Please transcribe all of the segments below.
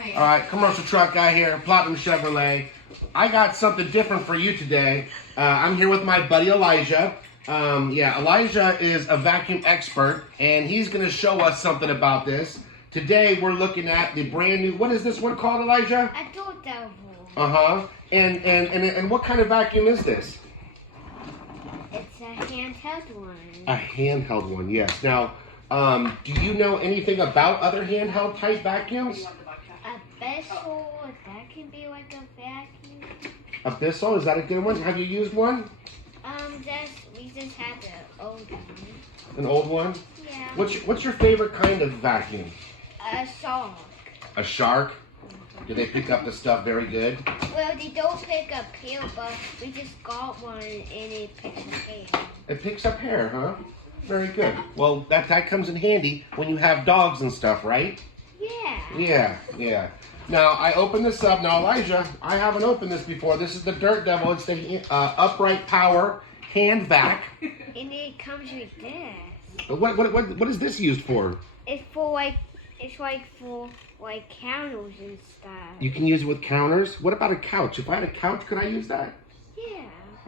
All right, commercial truck guy here, Platinum Chevrolet. I got something different for you today. I'm here with my buddy Elijah. Elijah is a vacuum expert, and he's going to show us something about this. Today, we're looking at the brand new, what is this one called, Elijah? A door devil. Uh-huh. And what kind of vacuum is this? It's a handheld one. A handheld one, yes. Now, do you know anything about other handheld type vacuums? Abyssal, that can be like a vacuum. Abyssal, is that a good one? Have you used one? We just had the old one. An old one? Yeah. What's your favorite kind of vacuum? A shark. A shark? Do they pick up the stuff very good? Well, they don't pick up hair, but we just got one and it picks up hair. It picks up hair, huh? Very good. Well, that comes in handy when you have dogs and stuff, right? Yeah. Yeah. Now, I opened this up. Now, Elijah, I haven't opened this before. This is the Dirt Devil. It's the upright power hand vac. And it comes with this. What is this used for? It's for counters and stuff. You can use it with counters. What about a couch? If I had a couch, could I use that? Yeah.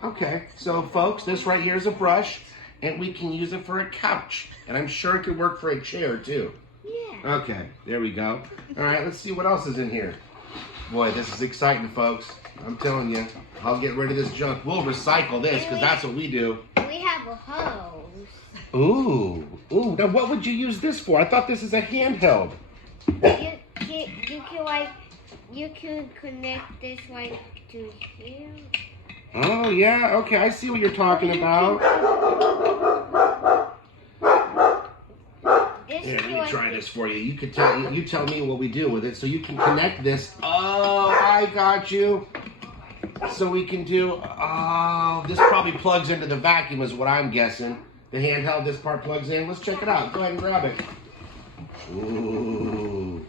Okay. So, folks, this right here is a brush, and we can use it for a couch. And I'm sure it could work for a chair, too. Yeah. Okay, there we go. All right, let's see what else is in here. Boy, this is exciting, folks. I'm telling you, I'll get rid of this junk. We'll recycle this, because that's what we do. We have a hose. Ooh. Now, what would you use this for? I thought this is a handheld. You can connect this to here. Oh, yeah. Okay, I see what you're talking about. Here, let me try this for you. You tell me what we do with it, so you can connect this. Oh, I got you. So we can do. Oh, this probably plugs into the vacuum, is what I'm guessing. The handheld, this part plugs in. Let's check it out. Go ahead and grab it. Ooh.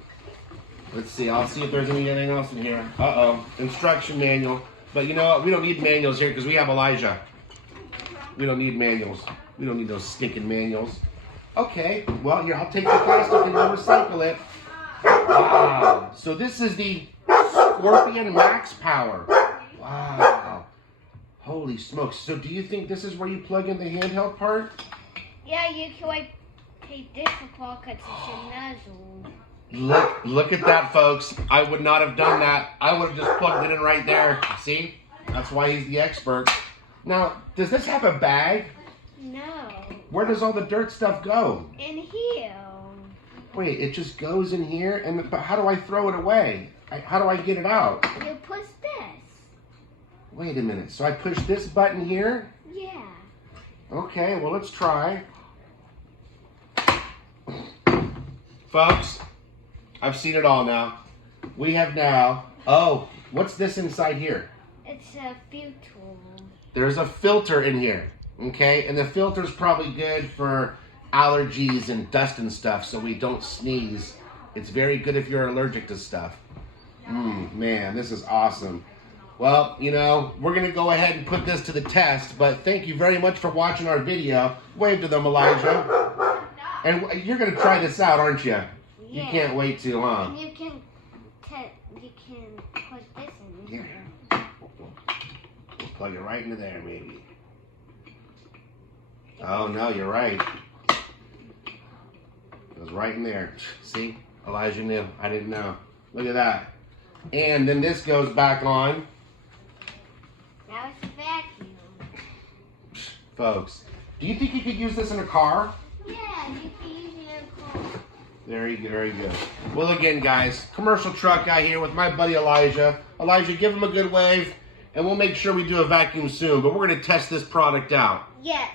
Let's see. I'll see if there's anything else in here. Uh-oh. Instruction manual. But you know what? We don't need manuals here because we have Elijah. We don't need manuals. We don't need those stinking manuals. Okay, well, here, I'll take the plastic and we'll recycle it. Wow. So this is the Scorpion Max Power. Wow. Holy smokes. So do you think this is where you plug in the handheld part? Yeah, you can take this apart because it's a nozzle. Look at that, folks. I would not have done that. I would have just plugged it in right there. See? That's why he's the expert. Now, does this have a bag? No. Where does all the dirt stuff go? In here. Wait, it just goes in here? But how do I throw it away? How do I get it out? You push this. Wait a minute. So I push this button here? Yeah. Okay, well, let's try. Folks, I've seen it all now. We have now... Oh, what's this inside here? It's a filter. There's a filter in here. Okay, and the filter's probably good for allergies and dust and stuff so we don't sneeze. It's very good if you're allergic to stuff. Man, this is awesome. Well, you know, we're going to go ahead and put this to the test, but thank you very much for watching our video. Wave to them, Elijah. And you're going to try this out, aren't you? Yeah. You can't wait too long. And you can put this in here. We'll plug it right into there, maybe. Oh, no, you're right. It was right in there. See? Elijah knew. I didn't know. Look at that. And then this goes back on. Now it's a vacuum. Folks, do you think you could use this in a car? Yeah, you can use it in a car. Very good. Well, again, guys, commercial truck guy here with my buddy Elijah. Elijah, give him a good wave, and we'll make sure we do a vacuum soon. But we're going to test this product out. Yes.